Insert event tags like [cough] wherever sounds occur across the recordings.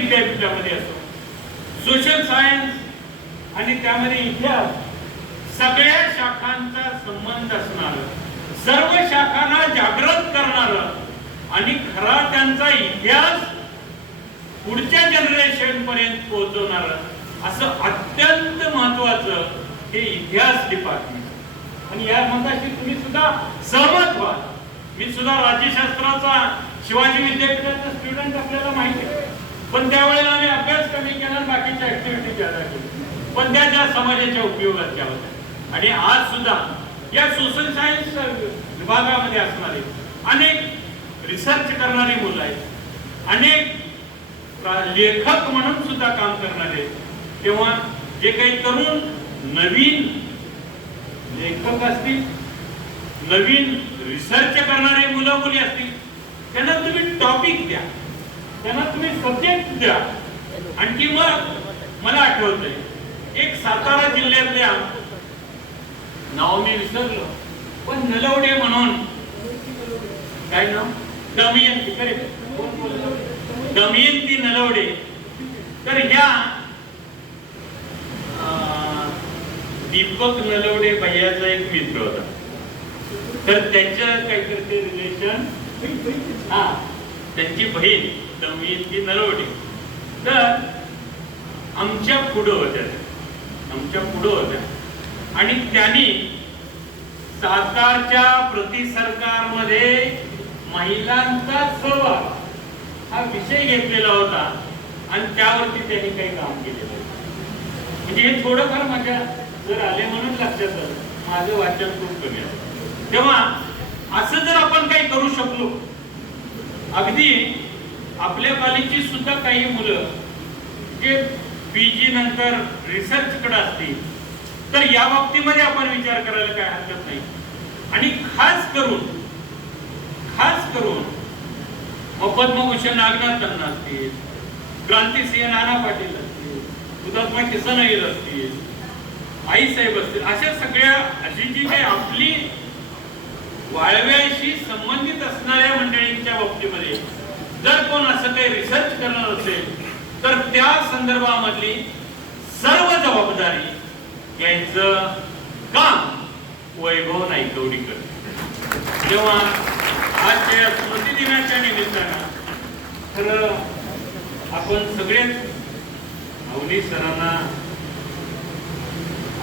विद्यापीठामध्ये असो. Social science आणि त्यामध्ये इतिहास सगळ्या शाखांचा संबंध असणार सर्व शाखांना जागृत करणार आणि खरा त्यांचा इतिहास पुढच्या जनरेशन पर्यंत पोहोचवणार असं अत्यंत महत्वाचं हे इतिहास डिपार्टमेंट आणि या मताशी तुम्ही सुद्धा सहमत व्हा. मी सुद्धा राज्यशास्त्राचा शिवाजी विद्यापीठाचा स्टुडंट आपल्याला माहिती आहे. पण त्यावेळेला आम्ही अभ्यास कमी केला बाकीच्या ऍक्टिव्हिटी ज्यादा केली पण त्या त्या समाजाच्या उपयोगात त्या होत्या. आणि आज सुद्धा या सोशल सायन्स विभागामध्ये असणारे अनेक रिसर्च करणारी मुलं आहेत. अनेक लेखक म्हणून सुद्धा काम करणारे. तेव्हा जे काही तरुण नवीन लेखक असतील नवीन रिसर्च करणारे मुलं मुली असतील त्यांना तुम्ही टॉपिक द्या. त्यांना तुम्ही सब्जेक्ट द्या. आणखी मग मला आठवतंय एक सातारा जिल्ह्यातल्या नाव मी विसरलो पण नलवडे म्हणून. काय नाव? दमयंती खरे. दमयंती नलवडे. तर ह्या अं, दीपक नलवडे भैयाचा एक मित्र होता. तर त्यांच्या काहीतरी ते रिलेशन हा त्यांची बहीण. दमयंती नलवडे तर आमच्या पुढं होत्या आमच्या पुढं होत्या. आणि त्यांनी सातारच्या प्रति सरकारमध्ये महिलांचा सहभाग हा विषय घेतलेला होता आणि त्यावरती त्यांनी काही काम केलेलं म्हणजे हे थोडंफार माझ्या जर आले म्हणून लक्षात आलं. माझं वाचन खूप कमी आहे. तेव्हा असं जर आपण काही करू शकलो अगदी आपल्या पालीची सुद्धा काही मुलं जे पी जी नंतर रिसर्च कडे असतील तर या बाबतीमध्ये आपण विचार करायला काय हरकत नाही. आणि खास करून खास करून पद्मभूषण नागनाथांना असतील क्रांतिसिंह नाना पाटील असतील हुतात्मा किसन अहिर असतील आई साहेब असतील अशा सगळ्या अशी जी काही आपली वाळव्याशी संबंधित असणाऱ्या मंडळींच्या बाबतीमध्ये जर कोण असं काही रिसर्च करणार असेल तर त्या संदर्भामधली सर्व जबाबदारी यांच काम वैभव नाईकवडीकर. जेव्हा आजच्या स्मृती दिनाच्या निमित्तानं खरं आपण सगळेच अवनी सरांना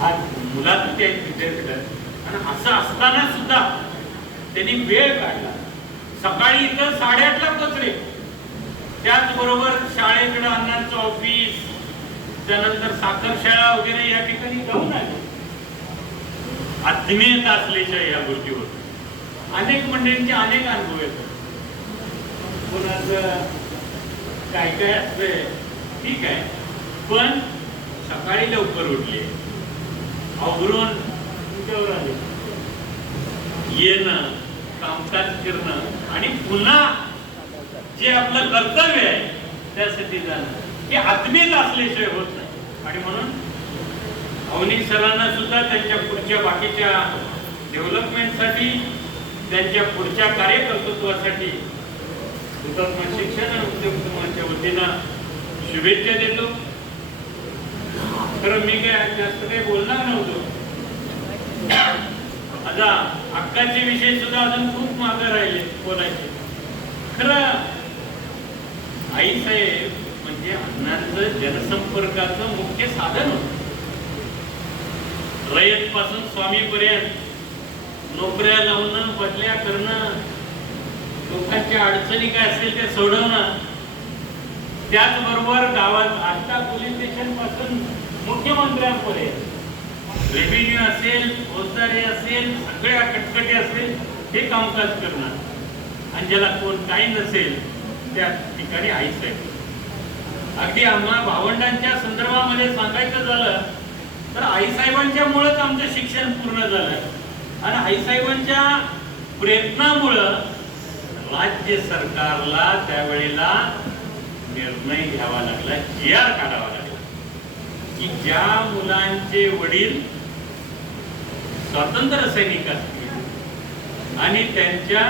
आज मुलात आहेत. विद्यापीठात आणि असं असताना सुद्धा त्यांनी वेळ काढला. सकाळी इथं साडेआठला पोचले त्याचबरोबर शाळेकडे अण्णांचं ऑफिस त्यानंतर साखर शाळा वगैरे या ठिकाणी जाऊन आले. आत्मीयता असल्याच्या या गोष्टीवर. अनेक मंडळींचे अनेक अनुभव येतात. कोणाचं काय काय असतंय? ठीक आहे. पण सकाळी लवकर उठले. आवरून तुमच्यावर आले. येणं कामकाज करणं आणि पुन्हा जे आपलं कर्तव्य आहे त्यासाठी जाणं. हे आत्मीयता असल्याशिवाय होत नाही. आणि म्हणून अवनी सरांना सुद्धा त्यांच्या पुढच्या बाकीच्या डेव्हलपमेंटसाठी त्यांच्या पुढच्या कार्यकर्तृत्वासाठी हुतात्मा शिक्षण आणि उद्योग समूहाच्या वतीनं शुभेच्छा देतो. खरं मी काय जास्त काही बोलणार नव्हतो. आता हक्काचे विषय सुद्धा अजून खूप मागे राहिले बोलायचे. खरं आईसाहेब म्हणजे अण्णांचं जनसंपर्काचं मुख्य साधन होत. रयत पासून स्वामीपर्यंत नोकऱ्या लावणं बदल्या करणं लोकांच्या अडचणी काय असेल त्या सोडवणं. त्याचबरोबर गावात आता पोलीस स्टेशनपासून मुख्यमंत्र्यांपर्यंत. रेव्हेन्यू असेल फौजदारी असेल सगळ्या कटकटी असेल हे कामकाज करणार आणि ज्याला कोण काही नसेल त्या ठिकाणी आईच आहे. अगदी आम्हा भावंडांच्या संदर्भामध्ये सांगायचं झालं तर आईसाहेबांच्या मुळेच आमचं शिक्षण पूर्ण झालं. आणि आईसाहेबांच्या प्रयत्नामुळं राज्य सरकारला त्यावेळेला निर्णय घ्यावा लागला जी आर काढावा लागला. की ज्या मुलांचे वडील स्वातंत्र्य सैनिक असतील आणि त्यांच्या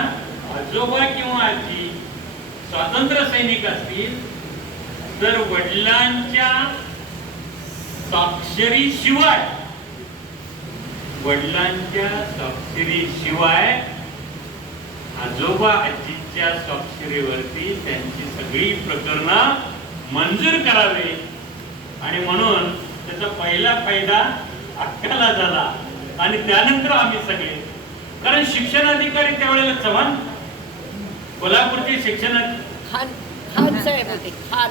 आजोबा किंवा आजी स्वातंत्र्य सैनिक असतील तर वडिलांच्या स्वाक्षरी शिवाय वडिलांच्या स्वाक्षरी शिवाय आजोबा आजीच्या स्वाक्षरीवरती त्यांची सगळी प्रकरणं मंजूर करावी. आणि म्हणून त्याचा पहिला फायदा अक्काला झाला. आणि त्यानंतर आम्ही सगळे. कारण शिक्षण अधिकारी त्यावेळेला चव्हाण कोल्हापूरचे शिक्षण खान खान साहेब होते खान.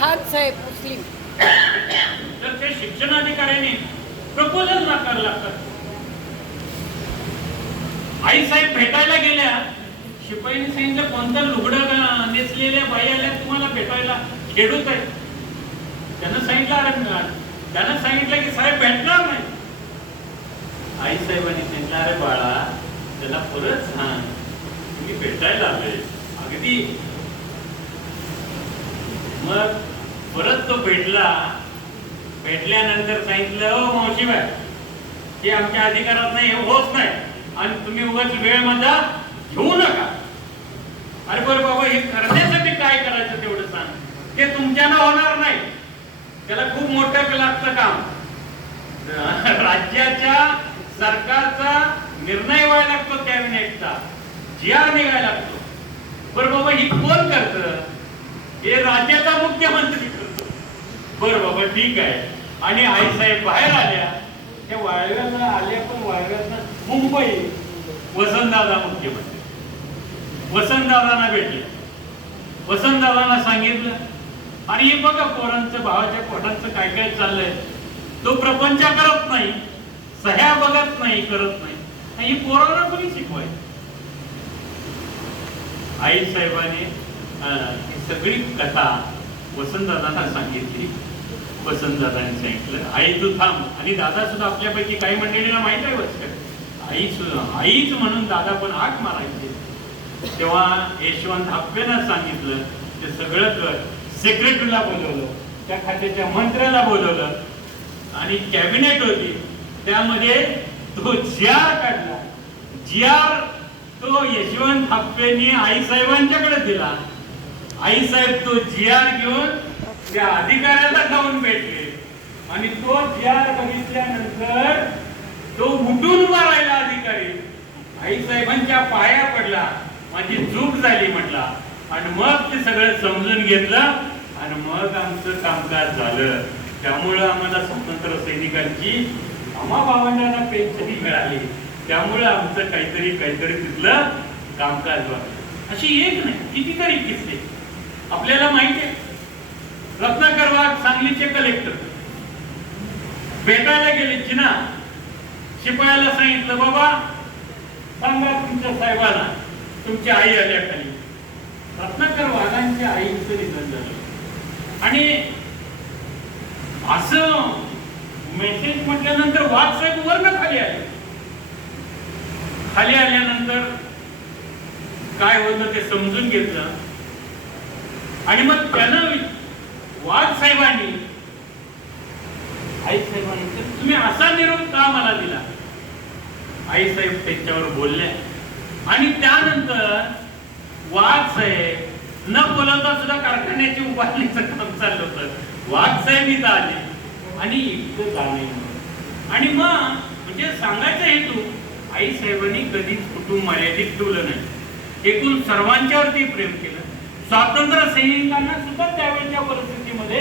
खान साहेब मुस्लिम. तर त्या शिक्षणाधिकाऱ्यांनी प्रपोजल नाकारला आई साहेब भेटायला गेल्या. शिपाईने सांगितलं कोणतं लुगडं गा- नेसलेल्या बाई आल्या तुम्हाला भेटायला? खेडूत आहे त्यानं सांगितलं अरे म- त्यानं सांगितलं की साहेब भेटणार नाही. आई साहेबांनी सांगितलं अरे बाळा त्याला परत सांग. ते भेटायला लागले अगदी. मग परत तो भेटला. भेटल्यानंतर सांगितलं हो मावशीबाई हे आमच्या अधिकारात नाही हे होत नाही. आणि तुम्ही उगाच वेळ माझा घेऊ नका. अरे बरं बाबा हे करण्यासाठी काय करायचं तेवढं सांग. ते तुमच्यानं होणार नाही. त्याला खूप मोठं लागतं काम. [laughs] राज्याच्या सरकारचा निर्णय व्हायला लागतो कॅबिनेटचा. जी आर निघायला लागतो. बरं बाबा ही कोण करत? हे राज्याचा मुख्यमंत्री करतो. बरं बाबा ठीक आहे. आणि आई साहेब बाहेर आल्या. त्या वाळव्याला आल्या पण वाळव्याला मुंबई वसंतदादा मुख्यमंत्री. वसंतदादांना भेटले. वसंतदादांना सांगितलं. आणि हे बघा पोरांचं भावाच्या पोटांचं काय काय चाललंय. तो प्रपंच करत नाही. सह्या बघत नाही करत नाही. आणि ही पोरांना कोणी शिकवाय आई साहेबाने ही सगळी कथा वसंतदादांना सांगितली. वसंतदादांनी सांगितलं आई तू थांब. आणि दादा सुद्धा आपल्यापैकी काही मंडळींना माहीत आहे वचक आई सुद्धा आईच म्हणून दादा पण हाक मारायचे. तेव्हा यशवंत हापवेनं सांगितलं ते सगळं कर. सेक्रेटरीला बोलवलं त्या खात्याच्या मंत्र्याला बोलवलं. आणि कॅबिनेट होती. त्यामध्ये तो जिया आर काढला. जिया आर तो यशवंत हाप्पेनी आई साहेबांच्याकडे दिला. आई साहेब तो जी आर घेऊन त्या अधिकाऱ्याला जाऊन भेटले. आणि तो जी आर बघितल्यानंतर तो उठून उभा राहिला अधिकारी. आई साहेबांच्या पाया पडला. माझी चूक झाली म्हटला. आणि मग ते सगळं समजून घेतलं. आणि मग आमचं कामकाज झालं. त्यामुळं आम्हाला स्वतंत्र सैनिकांची आम्हा भावंडांना पेन्शनही मिळाली. त्यामुळे आमचं काहीतरी काहीतरी तिथलं कामकाज झालं अशी एक नाही कितीतरी किस्से. आपल्याला माहिती आहे. रत्नाकर वाघ सांगलीचे कलेक्टर भेटायला गेले चिना शिपायाला सांगितलं बाबा सांगा तुमच्या साहेबांना तुमची आई आल्या खाली. रत्नाकर वाघांच्या आईचं निधन झालं. आणि असं मेसेज म्हटल्यानंतर वाघ साहेब वर्ण खाली आले. खाली आल्यानंतर काय होतं ते समजून घेतलं. आणि मग त्यानं वाघ साहेबांनी आई साहेबांनी तुम्ही असा निरोप का मला दिला? आई साहेब त्यांच्यावर बोलले. आणि त्यानंतर वाघ साहेब न बोलवता सुद्धा कारखान्याची उभारणीचं काम चाललं होतं. वाघ साहेब इथं आले. आणि इतकं जाणे आणि मग म्हणजे सांगायचं हेतू आई साहेबांनी कधीच कुटुंब मर्यादित ठेवलं नाही. एकूण सर्वांच्यावरती प्रेम केलं. स्वातंत्र्य सैनिकांना सुद्धा त्यावेळच्या परिस्थितीमध्ये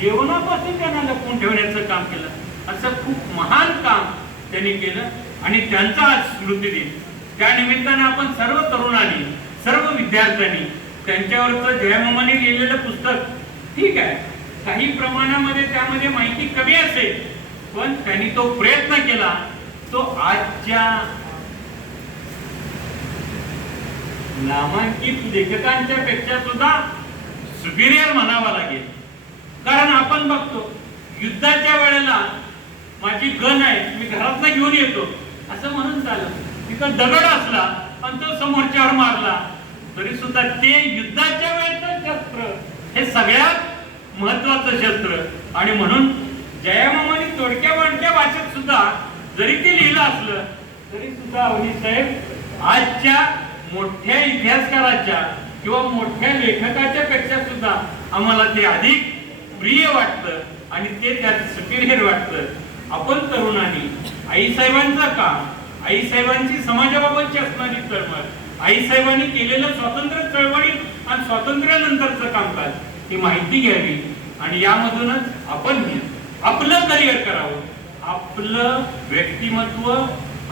जेवणापासून त्यांना लपवून ठेवण्याचं काम केलं. असं खूप महान काम त्यांनी केलं आणि त्यांचा आज स्मृती दिन. त्या निमित्ताने आपण सर्व तरुणांनी सर्व विद्यार्थ्यांनी त्यांच्यावरचं जयमामाने लिहिलेलं पुस्तक ठीक आहे. काही प्रमाणामध्ये त्यामध्ये माहिती कमी असेल पण त्यांनी तो प्रयत्न केला तो आजच्या नामांकित लेखकांच्या पेक्षा सुद्धा सुपिरियर म्हणावा लागेल. कारण आपण बघतो युद्धाच्या वेळेला माझी गण आहे मी घरात घेऊन येतो. असं म्हणून चाललं तिथं दगड असला पण तो समोरच्यावर मारला. तरी सुद्धा ते युद्धाच्या वेळेचं शस्त्र हे सगळ्यात महत्वाचं शस्त्र. आणि म्हणून जयामामाने थोडक्या वाणक्या भाषेत सुद्धा जरी ते लिहिलं असलं तरी सुद्धा अवनी साहेब आजच्या मोठ्या इतिहासकाराच्या किंवा मोठ्या लेखकाच्या पेक्षा सुद्धा आम्हाला ते अधिक प्रिय वाटतं आणि ते त्यात सुपिरियर वाटतं. आपण तरुणांनी आईसाहेबांचं काम आईसाहेबांची समाजाबाबतची असणारी चळवळ आईसाहेबांनी केलेलं स्वातंत्र्य चळवळी आणि स्वातंत्र्यानंतरचं कामकाज ही माहिती घ्यावी आणि यामधूनच आपण आपलं करिअर करावं. आपलं व्यक्तिमत्व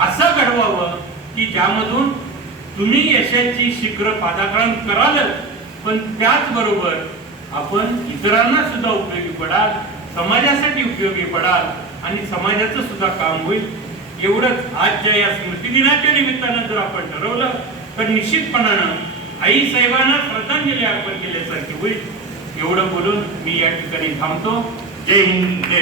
असं घडवावं की ज्यामधून तुम्ही यशाची शिखर पादाक्रांत करालच. पण त्याचबरोबर आपण इतरांना सुद्धा उपयोगी पडाल समाजासाठी उपयोगी पडाल आणि समाजाचं सुद्धा काम होईल. एवढंच आजच्या या स्मृती दिनाच्या निमित्तानं जर आपण ठरवलं तर निश्चितपणानं आई साहेबांना श्रद्धांजली अर्पण केल्यासारखी होईल. एवढं बोलून मी या ठिकाणी थांबतो. जय हिंद जय